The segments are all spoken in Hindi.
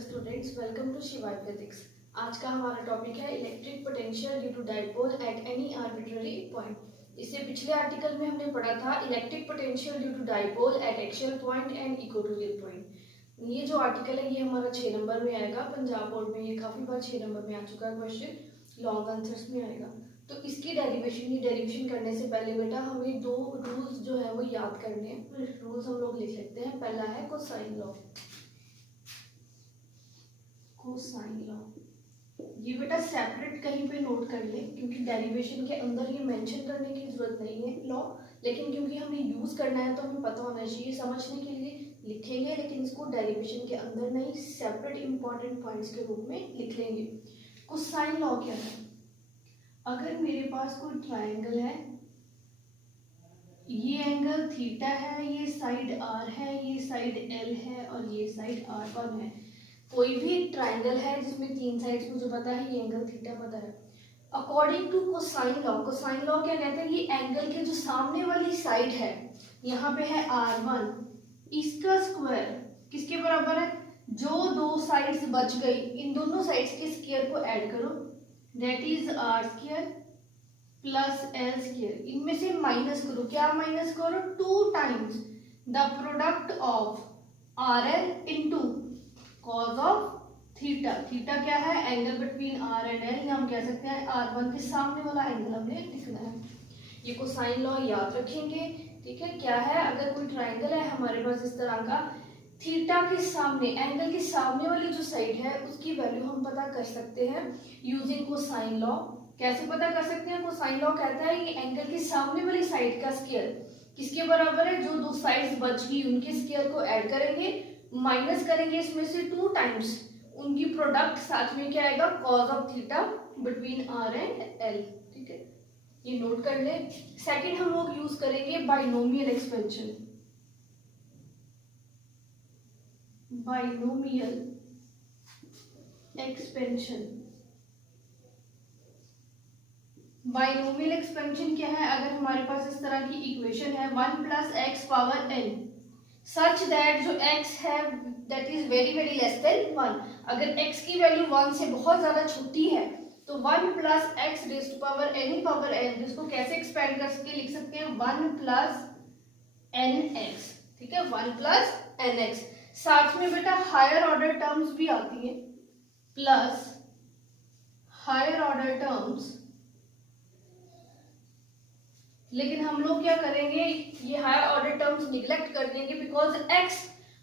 Students, welcome to Shivay physics. आज का हमारा टॉपिक है electric potential due to dipole at any arbitrary point. इससे पिछले आर्टिकल में हमने पढ़ा था electric potential due to dipole at axial point and equatorial point. ये जो आर्टिकल है ये हमारा 6 नंबर में आएगा। पंजाब बोर्ड में ये काफी बार 6 नंबर में आ चुका है क्वेश्चन, लॉन्ग आंसर्स में आएगा। तो इसकी डेरिवेशन करने से पहले बेटा हमें दो रूल्स जो है वो याद करने हैं। रूल्स हम लोग लिख लेते हैं। पहला है कोसाइन लॉ। कोसाइन लॉ ये बेटा सेपरेट कहीं पे नोट कर ले, क्योंकि डेरिवेशन के अंदर ये मेंशन करने की जरूरत नहीं है लॉ, लेकिन क्योंकि हमें यूज करना है तो हमें पता होना चाहिए। समझने के लिए लिखेंगे, लेकिन इसको डेरिवेशन के अंदर नहीं, सेपरेट इंपॉर्टेंट पॉइंट्स के रूप में लिख लेंगे। कोसाइन लॉ क्या है? अगर मेरे पास कोई ट्राइंगल है, ये एंगल थीटा है, ये साइड आर है, ये साइड एल है और ये साइड R1 है। कोई भी ट्राइंगल है जिसमें 3 साइड्स मुझे पता है, ये एंगल थीटा पता है। अकॉर्डिंग टू कोसाइन लॉ क्या कहते हैं? ये एंगल के जो सामने वाली साइड है, यहाँ पे है R1, इसका स्क्वायर किसके बराबर है? जो दो साइड्स बच गई, इन दोनों साइड्स के स्क्वायर को ऐड करो, that is R square plus L square. इनमें से माइनस करो, क्या माइनस करो? 2 times the product of RL into cause of theta. Theta क्या है? Angle between R and L, या हम कह सकते हैं R1 के सामने वाला एंगल हमने लिखना है। ये कोसाइन लॉ याद रखेंगे, ठीक है। क्या है? अगर कोई ट्राइंगल है हमारे पास इस तरह का, थीटा के सामने, एंगल के सामने वाली जो साइड है उसकी वैल्यू हम पता कर सकते हैं यूजिंग कोसाइन लॉ। कैसे पता कर सकते हैं? कोसाइन लॉ कहता है ये एंगल के सामने वाली साइड का स्क्वायर किसके बराबर है? जो दो साइड्स बच गई उनके स्क्वायर को ऐड करेंगे, माइनस करेंगे इसमें से 2 टाइम्स उनकी प्रोडक्ट, साथ में क्या आएगा? Cause of theta between R and L, ठीक है। ये नोट कर ले। सेकंड हम लोग यूज करेंगे binomial expansion. Binomial expansion, binomial expansion क्या है? अगर हमारे पास इस तरह की इक्वेशन है 1 plus x power n such that जो x है that is very very less then 1। अगर x की वैल्यू 1 से बहुत ज्यादा छोटी है तो 1 plus x raise to power any power n, जिसको कैसे एक्सपेंड कर सकते लिख सकते हैं 1 प्लस nx, ठीक है, 1 प्लस nx। साथ में बेटा हायर ऑर्डर टर्म्स भी आती है, प्लस हायर ऑर्डर टर्म्स, लेकिन हम लोग क्या करेंगे? ये हायर ऑर्डर टर्म्स निगलेक्ट कर देंगे, बिकॉज x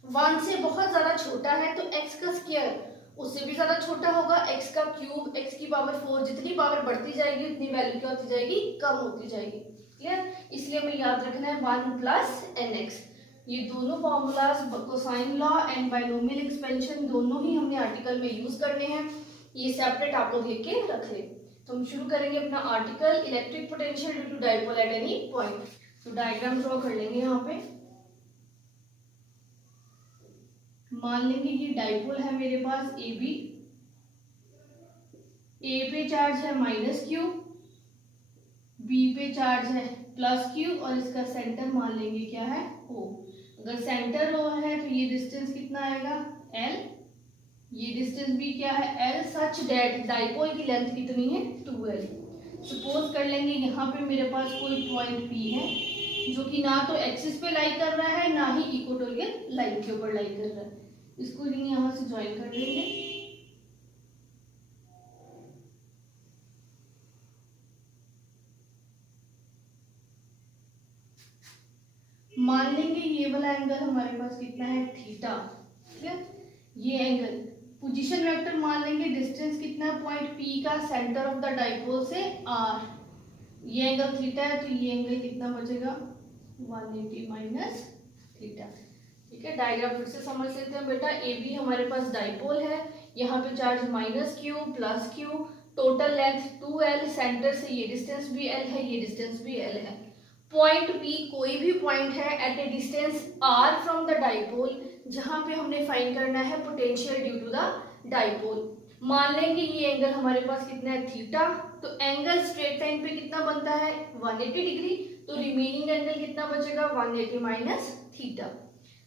1 से बहुत ज्यादा छोटा है तो x का स्क्वायर उससे भी ज्यादा छोटा होगा, x का क्यूब, x की पावर 4, जितनी पावर बढ़ती जाएगी उतनी वैल्यू क्या होती जाएगी? कम होती जाएगी। क्लियर? इसलिए हमें याद रखना है 1 प्लस nx। ये दोनों formulas, cosine law and binomial expansion, दोनों ही हमने आर्टिकल में यूज करने हैं। ये सेपरेट आप लोग लिख के रख ले। तो हम शुरू करेंगे अपना article electric potential due to dipole at any point. तो डायग्राम ड्रॉ कर लेंगे। यहाँ पे मान लेंगे ये डाइपोल है मेरे पास AB, A पे चार्ज है -q, B पे चार्ज है +q और इसका सेंटर मान लेंगे क्या है? O। अगर सेंटर O है तो ये डिस्टेंस कितना आएगा? L। ये डिस्टेंस भी क्या है? L, सच दैट डाइपोल की लेंथ कितनी है? 2L। सपोज कर लेंगे यहाँ पे मेरे पास कोई पॉइंट P है जो कि ना तो एक्सिस पे लाई कर रहा है ना ही इक्वेटोरियल लाइन के ऊपर लाई कर रहा है। इसको यहाँ से ज्वाइन कर लेंगे। मान लेंगे ये वाला एंगल हमारे पास कितना है? थीटा, ठीक है। ये एंगल पोजीशन वेक्टर मान लेंगे, डिस्टेंस कितना है पॉइंट P का सेंटर ऑफ द डाइपोल से R। ये एंगल थीटा है तो ये एंगल कितना बचेगा? 180 माइनस थीटा, ठीक है। डायग्राम फिर से समझ लेते हैं बेटा। AB हमारे पास डाइपोल है, यहाँ पे charge -q plus q, total length 2L, centre से ये डिस्टेंस भी L है, ये डिस्टेंस भी L है। पॉइंट P कोई भी पॉइंट है at a distance R from the dipole, जहां पे हमने फाइंड करना है potential due to the dipole. मान लेंगे ये एंगल हमारे पास कितना है? थीटा। तो एंगल स्ट्रेट लाइन पे कितना बनता है? 180 डिग्री। तो रिमेनिंग एंगल कितना बचेगा? 180 माइनस थीटा।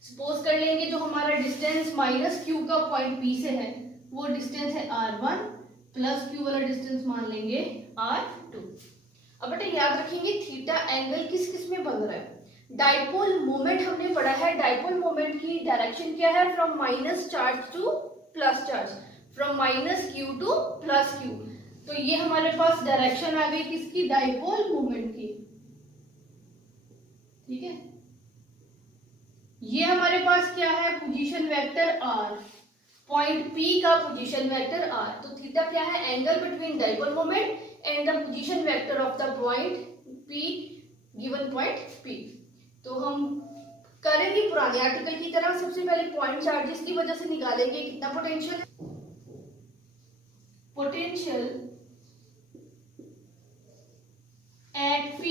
सपोज कर लेंगे जो हमारा डिस्टेंस माइनस क्यू का पॉइंट पी से है वो डिस्टेंस है r1 प्लस क्यू वाला डिस्टेंस मान लेंगे r2। अब बेटा याद रखेंगे थीटा एंगल किस किस में बन रहा है। डाइपोल मोमेंट हमने पढ़ा है, डाइपोल मोमेंट की डायरेक्शन क्या है, from minus charge two plus charge, from minus Q two plus Q. तो ये हमारे पास डायरेक्शन आ गई किसकी, डाइपोल मोमेंट की, ठीक है। ये हमारे पास क्या है, position vector r, point P का पोजीशन वेक्टर r। तो थीटा क्या है, angle between dipole moment and the position vector of the point P, given point P। तो हम करेंगे पुराने आर्टिकल की तरह, सबसे पहले पॉइंट चार्जेस की वजह से निकालेंगे कितना potential, potential at P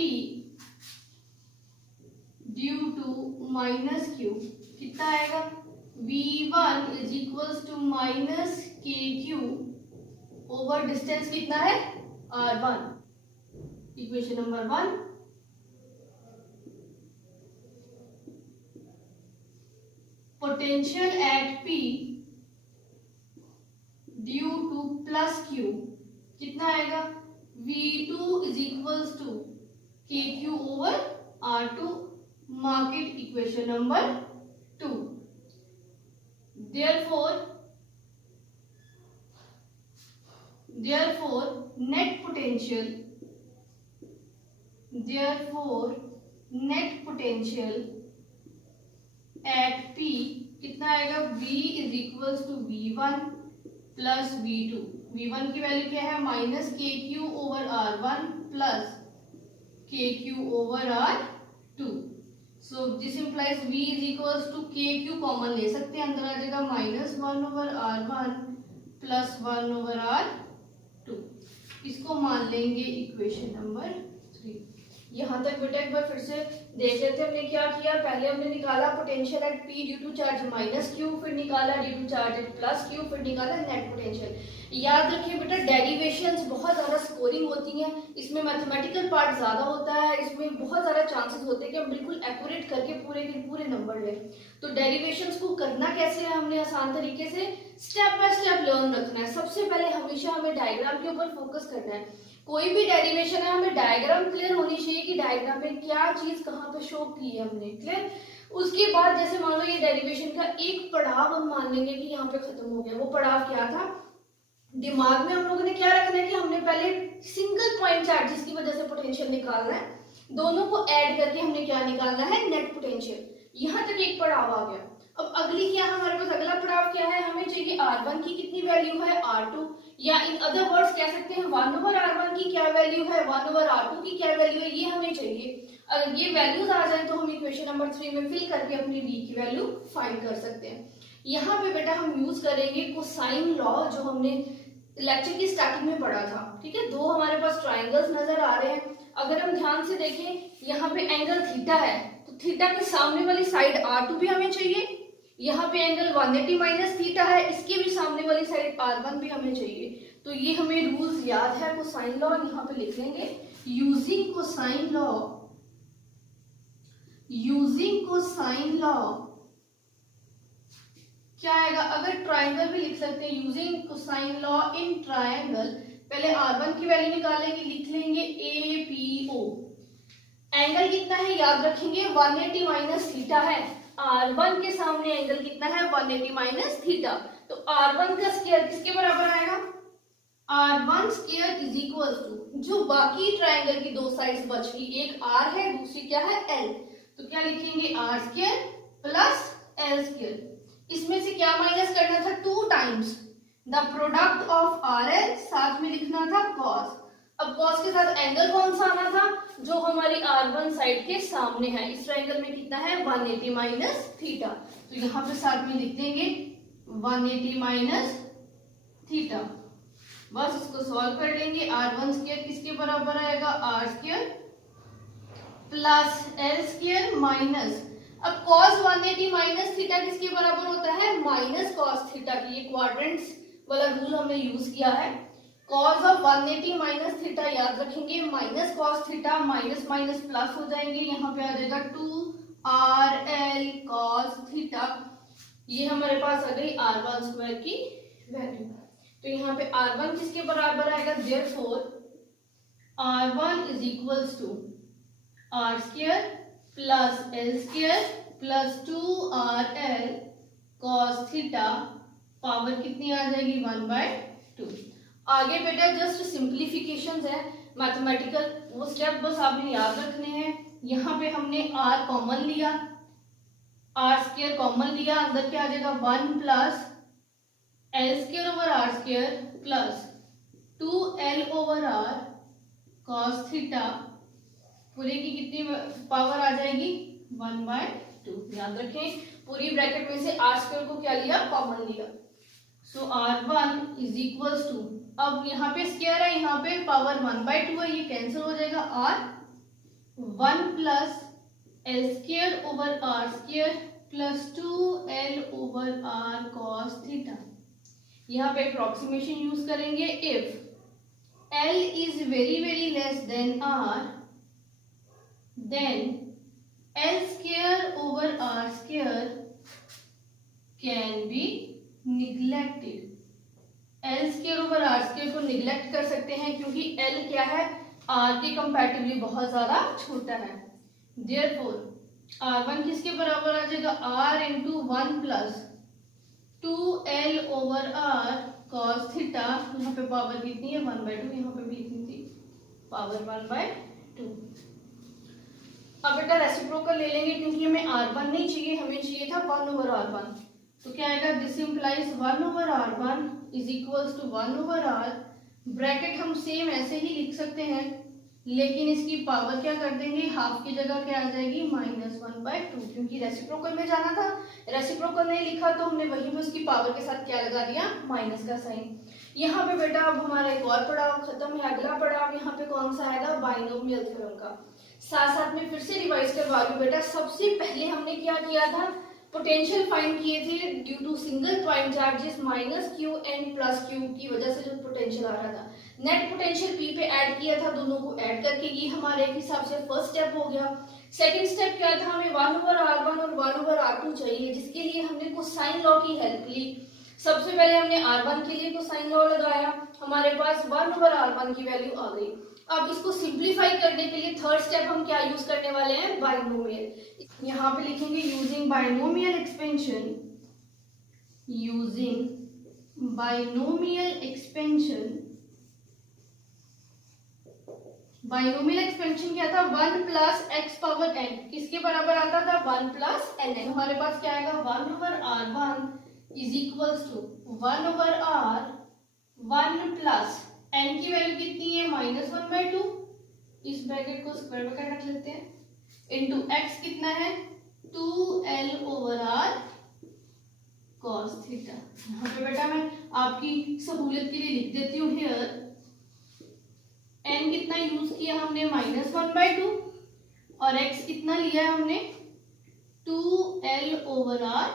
due to minus Q कितना आएगा, V1 is equals to minus KQ over distance कितना है R1, equation number 1। Potential at P due to plus Q कितना आएगा, V2 is equals to KQ over R2, mark it equation number 2। therefore net potential at P कितना आएगा, V is equals to V1 plus V2। V1 की वैल्यू क्या है, minus KQ over R1 plus KQ over R2। So this implies V is equals to KQ common ले सकते हैं, अंदर आ जाएगा minus 1 over R1 plus 1 over R2। इसको मान लेंगे इक्वेशन नंबर 3। यहाँ तक बेटा एक बार फिर से देख लेते हैं हमने क्या किया। पहले हमने निकाला potential at P due to charge minus Q, फिर निकाला due to charge at plus Q, फिर निकाला नेट पोटेंशियल। याद रखिए बेटा डेरिवेशंस बहुत ज़्यादा स्कोरिंग होती हैं, इसमें मैथमेटिकल पार्ट ज़्यादा होता है, इसमें बहुत ज़्यादा चांसेस होते हैं कि हम बिल्कुल एक्यूरेट करके पूरे के पूरे नंबर लें। तो डेरिवेशंस को करना कैसे है, हमने आसान तरीके से स्टेप बाय स्टेप लर्न रखना है। सबसे पहले हमेशा हमें डायग्राम के ऊपर फोकस करना है। कोई भी डेरिवेशन है हमें डायग्राम क्लियर होनी चाहिए कि डायग्राम में क्या चीज कहाँ पे शो की है हमने, क्लियर। उसके बाद जैसे मान लो ये डेरिवेशन का एक पड़ाव हम मान लेंगे कि यहाँ पे खत्म हो गया, वो पड़ाव क्या था, दिमाग में हम लोगों ने क्या रखना है कि हमने पहले सिंगल पॉइंट चार्जेस की वजह से पोटेंशियल निकालना है, दोनों को ऐड करके हमने क्या निकालना है, नेट पोटेंशियल। यहाँ तक एक पड़ाव आ गया। अब अगली क्या है हमारे पास, अगला पड़ाव क्या है, हमें चाहिए R1 की कितनी वैल्यू है, R2, या इन अदर वर्ड्स कह सकते हैं 1 ओवर R1 की क्या वैल्यू है, 1 ओवर R2 की क्या वैल्यू है, ये हमें चाहिए। अगर ये वैल्यूज आ जाए तो हम इक्वेशन नंबर 3 में फिल करके अपनी V की वैल्यू फाइंड कर सकते हैं। यहाँ पे बेटा हम यूज करेंगे कोसाइन लॉ, जो हमने लेक्चर की स्टार्टिंग में पढ़ा था, ठीक है। दो हमारे पास ट्राइंगल्स नजर आ रहे हैं, अगर हम ध्यान से देखें यहाँ पे एंगल थीटा है, तो थीटा के सामने वाली साइड R2 भी हमें चाहिए, यहाँ पे एंगल 180 माइनस थीटा है, इसके भी सामने वाली साइड R1 भी हमें चाहिए। तो ये हमें रूल्स याद है, कोसाइन लॉ यहाँ पे लिख लेंगे, यूजिंग कोसाइन लॉ क्या आएगा, अगर ट्राइंगल भी लिख सकते हैं, using cosine law in triangle, पहले R1 की वैल्यू निकालेंगे, लिख लेंगे APO। एंगल कितना है याद रखेंगे, 180 माइनस थीटा है, R1 के सामने एंगल कितना है, 180 माइनस थीटा। तो R1 का स्क्वायर किसके बराबर आएगा, R1 square is equal to, जो बाकी ट्राइंगल की दो साइड्स बच गई, एक R है दूसरी क्या है L, तो क्या लिखेंगे R square plus L square. इसमें से क्या माइनस करना था, 2 times the product of RL, साथ में लिखना था cos। अब cos के साथ एंगल कौन सा आना था, जो हमारी R1 साइड के सामने है, इस ट्रायंगल में कितना है 180 माइनस थीटा, तो यहाँ पे साथ में लिख देंगे 180 माइनस थीटा। बस इसको सॉल्व कर लेंगे, R1 स्क्वायर किसके बराबर आएगा, R square plus L square minus, अब cos 180 माइनस थीटा किसके बराबर होता है, माइनस cos थीटा की। ये क्वाड्रेंट्स वाला रूल हमने यूज किया है। cos ऑफ 180 माइनस थीटा याद रखेंगे, minus cos theta, minus minus plus हो जाएंगे, यहाँ पे आ जाएगा 2 आर एल कॉस थीटा, ये हमारे पास आ गई r1 स्क्वायर की वैल्यू। तो यहाँ पे r1 किसके बराबर आएगा, therefore r1 is equals to r square plus l square plus 2rl cos theta, power कितनी आ जाएगी 1/2। आगे बेटा जस्ट सिंप्लीफिकेशंस है मैथमेटिकल, वो स्टेप बस आपने याद रखने हैं। यहाँ पे हमने r कॉमन लिया, आर स्क्वायर कॉमन लिया, अंदर क्या आ जाएगा 1 plus l square over r square plus 2l over r cos theta, पूरे की कितनी पावर आ जाएगी 1/2। याद रखें पूरी ब्रैकेट में से आर स्क्वायर को क्या लिया, कॉमन लिया। सो r1 इज इक्वल्स टू, अब यहाँ पे स्क्वायर है, यहाँ पे पावर 1/2 है, ये कैंसिल हो जाएगा, r 1 plus l square over r square plus 2l over r cos theta. यहाँ पे अप्रोक्सीमेशन यूज करेंगे, if l is very very less than r then l square over r square can be neglected। l square over r square को निगलेक्ट कर सकते हैं क्योंकि l क्या है, r के कंपैरेटिवली बहुत ज्यादा छोटा है। therefore r1 किसके बराबर आ जाएगा, r into 1 plus 2l over r cos theta, यहाँ पे पावर कितनी है 1/2, यहाँ पे भी इतनी थी पावर 1/2। अब बेटा रेसिप्रोकल ले लेंगे क्योंकि हमें r1 नहीं चाहिए, हमें चाहिए था 1 ओवर r1। तो क्या आएगा, this implies 1 over r1 is equals to 1 over r, bracket हम सेम ऐसे ही लिख सकते हैं लेकिन इसकी पावर क्या कर देंगे, हाफ की जगह क्या आ जाएगी -1/2, क्योंकि रेसिप्रोकल में जाना था, रेसिप्रोकल नहीं लिखा तो हमने वहीं पे उसकी पावर के साथ क्या लगा दिया, माइनस का साइन। यहाँ पे बेटा अब हमारा एक और पड़ाव खत्म है, अगला पड़ाव यहाँ पे कौन सा आएगा, बाइनोमियल थ्योरम का। साथ साथ में फिर से रिवाइज करवा लूं बेटा, सबसे पहले हमने क्या किया था, पोटेंशियल फाइंड किए थे due to single point charges minus q and plus q की वजह से जो पोटेंशियल आ रहा था, नेट पोटेंशियल पी पे ऐड किया था, दोनों को ऐड करके ये हमारे एक हिसाब से फर्स्ट स्टेप हो गया। सेकंड स्टेप क्या था, हमें 1 ओवर r1 और 1 ओवर r2 चाहिए, जिसके लिए हमने कोसाइन लॉ की हेल्प ली। सबसे पहले हमने r1 के लिए कोसाइन लॉ लगाया, हमारे पास 1 ओवर r1 की वैल्यू आ गई। अब इसको सिंप्लीफाई करने के लिए थर्ड स्टेप हम क्या यूज करने वाले हैं, बाइनोमियल। यहाँ पे लिखेंगे using binomial expansion, using binomial expansion. Binomial expansion क्या था, 1 प्लस एक्स पावर n किसके बराबर आता था, 1 प्लस ln। हमारे पास क्या आएगा, 1 over r1 is equals to 1 over r 1 plus n की वैल्यू कितनी है -1/2, इस ब्रैकेट को स्क्वायर ब्रैकेट रख लेते हैं, इनटू x कितना है 2l over r cos theta. यहाँ पे बेटा मैं आपकी सहूलियत के लिए लिख देती हूँ, हियर n कितना यूज किया हमने -1/2 और x कितना लिया है हमने 2l over r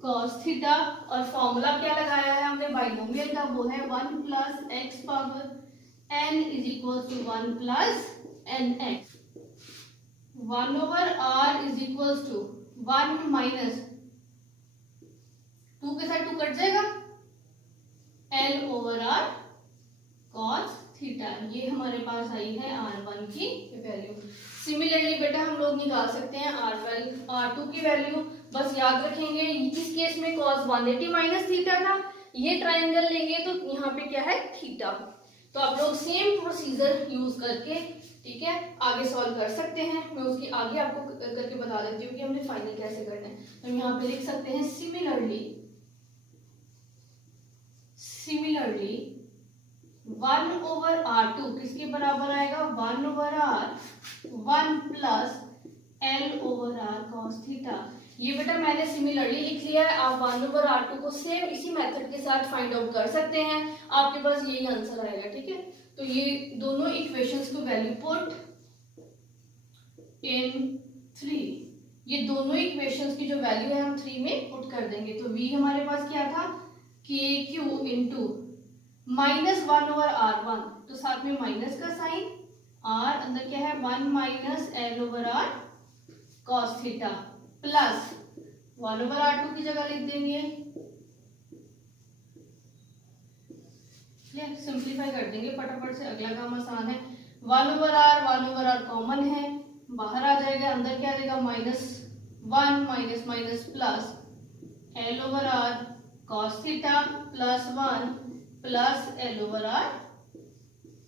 cos theta, और फॉर्मूला क्या लगाया है हमने बाइनोमियल का, वो है 1 plus x power n is equal to 1 plus nx। 1 over r is equal to 1 minus 2 के साथ 2 कट जाएगा, l over r cos theta, ये हमारे पास आई है r1 की वैल्यू। सिमिलरली बेटा हम लोग निकाल सकते हैं r2 की वैल्यू, बस याद रखेंगे इस केस में cos 180 माइनस थीटा था, ये ट्राइंगल लेंगे तो यहाँ पे क्या है थीटा। तो आप लोग सेम प्रोसीजर यूज करके ठीक है आगे सॉल्व कर सकते हैं, मैं उसकी आगे आपको करके बता देती हूँ कि हमने फाइनल कैसे करना है। तो हम यहाँ पे लिख सकते हैं सिमिलरली 1 ओवर r2 किसके बराबर आएगा, 1 over r 1 plus l over r cos theta. ये बेटा मैंने सिमिलरली लिख लिया है, आप 1 ओवर r2 को सेम इसी मेथड के साथ फाइंड आउट कर सकते हैं, आपके पास यही आंसर आएगा। ठीक है, तो ये दोनों इक्वेशंस को वैल्यू पुट इन 3, ये दोनों इक्वेशंस की जो वैल्यू है हम 3 में पुट कर देंगे। तो v हमारे पास क्या था, kq इंटू -1 ओवर r1, तो साथ में माइनस का साइन, r अंदर क्या है 1 minus l over r cos theta plus 1/r2 की जगह लिख देंगे, सिंप्लीफाई कर देंगे फटाफट से, अगला काम आसान है। 1/r कॉमन है, बाहर आ जाएगा, अंदर क्या आएगा -1 minus minus plus L/r cos theta plus 1 plus L/r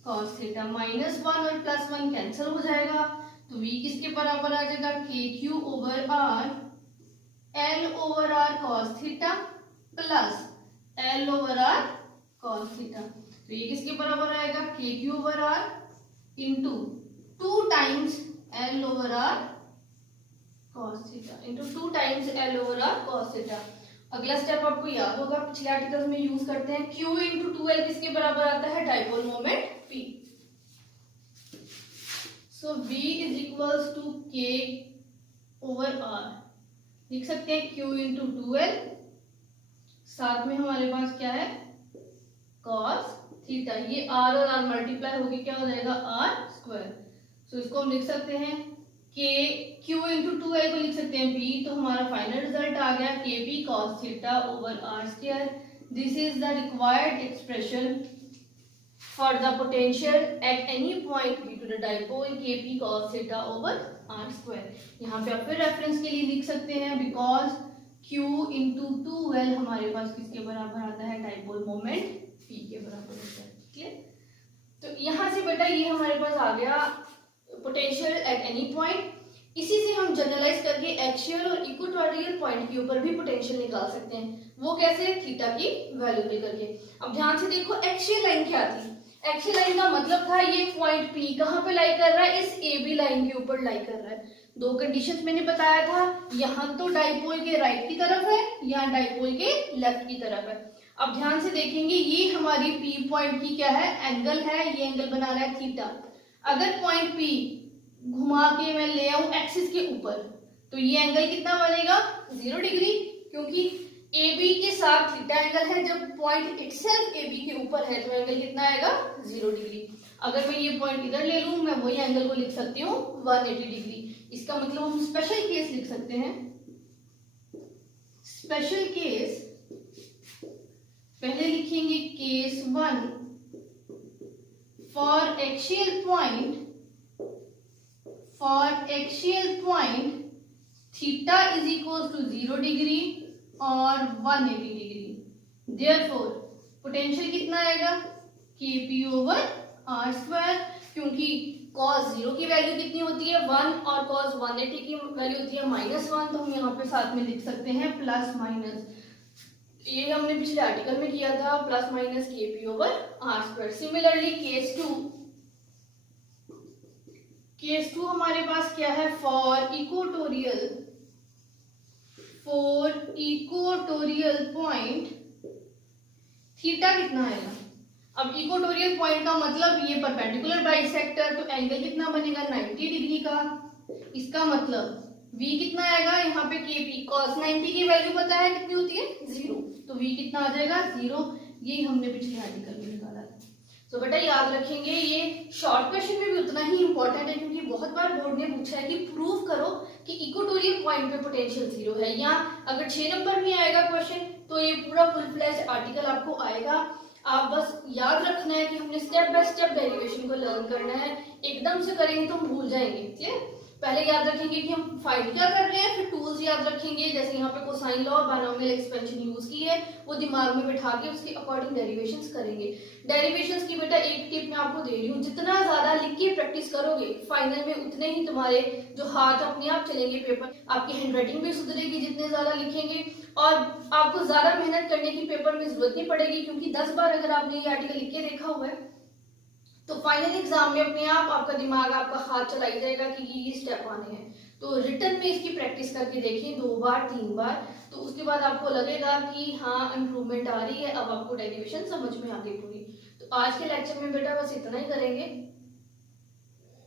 cos theta. -1 और +1 कैंसिल हो जाएगा, तो v किसके बराबर आ जाएगा KQ/r L/r cos theta plus L/r cos theta. तो ये किसके बराबर आएगा KQ/r into 2 times L/r cos theta into 2 times L/r cos theta. अगला स्टेप आपको याद होगा, पिछले आर्टिकल्स में यूज करते हैं, Q इंटू 2L किसके बराबर आता है dipole moment P। So V is equals to K/r, लिख सकते हैं Q इंटू 2L, साथ में हमारे पास क्या है cos थीटा, ये r और r मल्टीप्लाई होके क्या हो जाएगा r²। सो इसको हम लिख सकते हैं Q इंटू 2L को लिख सकते हैं P, तो हमारा फाइनल रिजल्ट आ गया KP cos theta over r²। This is the required expression for the potential at any point due to the dipole KP cos theta over r²। यहाँ पे आप फिर रेफरेंस के लिए लिख सकते हैं, बिकॉज Q इंटू 2L हमारे पास किसके बराबर आता है डाइपोल मोमेंट P के बराबर होता है। क्लियर? तो यहाँ से बेटा ये हमारे पास आ गया पोटेंशियल एट एनी पॉइंट। इसी से हम जनरलाइज करके एक्सियल और इक्वेटोरियल पॉइंट के ऊपर भी पोटेंशियल निकाल सकते हैं। वो कैसे? थीटा की वैल्यू ले करके। अब ध्यान से देखो, एक्सियल लाइन क्या थी? एक्सियल लाइन का मतलब था ये पॉइंट P कहाँ पे लाई कर रहा है, इस AB लाइन के ऊपर लाई कर रहा है। दो कंडीशंस मैंने बताया था, यहाँ तो डाइपोल के राइट की तरफ है, यहाँ डाइपोल के लेफ्ट की तरफ है। अब ध्यान से देखेंगे, ये हमारी P पॉइंट की क्या है, एंगल है, ये एंगल बना रहा है थीटा। अगर पॉइंट P घुमा के मैं ले आऊं एक्सिस के ऊपर, तो ये एंगल कितना बनेगा 0 डिग्री, क्योंकि AB के साथ थीटा एंगल है। जब पॉइंट इटसेल्फ AB के ऊपर है तो एंगल कितना आएगा 0 डिग्री। अगर मैं ये पॉइंट इधर ले लूं, मैं वही एंगल को लिख सकती हूँ 180 डिग्री। इसका मतलब हम स्पेशल केस लिख सकते हैं। स्पेशल केस पहले लिखेंगे case 1 for axial point theta is equal to 0 degree और 180 डिग्री। देयरफॉर पोटेंशियल कितना आएगा KP/r², क्योंकि cos 0 की वैल्यू कितनी होती है 1 और cos 180 की वैल्यू होती है -1, तो हम यहाँ पे साथ में लिख सकते हैं प्लस माइनस। ये हमने पिछले आर्टिकल में किया था, plus minus KP/r²। Similarly case 2 हमारे पास क्या है, फॉर इक्वेटोरियल पॉइंट थीटा कितना आएगा। अब इक्वेटोरियल पॉइंट का मतलब ये परपेंडिकुलर बाइसेक्टर, तो एंगल कितना बनेगा 90 डिग्री का। इसका मतलब V कितना आएगा, यहाँ पे KP cos 90 की वैल्यू पता है कितनी होती है 0, तो V कितना आ जाएगा 0। ये हमने पिछले आर्टिकल में निकाला था। तो बेटा याद रखेंगे, ये शॉर्ट क्वेश्चन में भी उतना ही इंपॉर्टेंट है, क्योंकि बहुत बार बोर्ड ने पूछा है कि प्रूव करो कि इक्वेटोरियल पॉइंट पे पोटेंशियल 0 है। या अगर 6 नंबर में आएगा क्वेश्चन, तो ये पूरा फुल फ्लैश आर्टिकल आपको आएगा। आप बस याद रखना है कि हमने स्टेप बाय स्टेप डेरिवेशन को लर्न करना है। एकदम से करेंगे तो हम भूल जाएंगे। ठीक, पहले याद रखेंगे कि हम फाइंड क्या कर रहे हैं, फिर टूल्स याद रखेंगे। जैसे यहाँ पे कोसाइन लॉ और बायनोमियल एक्सपेंशन यूज की है, वो दिमाग में बैठा के उसके अकॉर्डिंग डेरिवेशंस करेंगे। डेरिवेशंस की बेटा एक टिप मैं आपको दे रही हूँ, जितना ज्यादा लिख के प्रैक्टिस करोगे फाइनल में उतने ही तुम्हारे जो हाथ अपने आप चलेंगे पेपर, आपकी हैंडराइटिंग भी सुधरेगी जितने ज्यादा लिखेंगे, और आपको ज्यादा मेहनत करने की पेपर में जरूरत नहीं पड़ेगी। क्योंकि 10 बार अगर आपने ये आर्टिकल लिख के देखा हुआ है, तो फाइनल एग्जाम में अपने आप आपका दिमाग आपका हाथ चलाई जाएगा कि ये स्टेप आने हैं। तो रिटर्न में इसकी प्रैक्टिस करके देखिए 2 बार 3 बार, तो उसके बाद आपको लगेगा कि हाँ इम्प्रूवमेंट आ रही है, अब आपको डेरिवेशन समझ में आ गई पूरी। तो आज के लेक्चर में बेटा बस इतना ही करेंगे।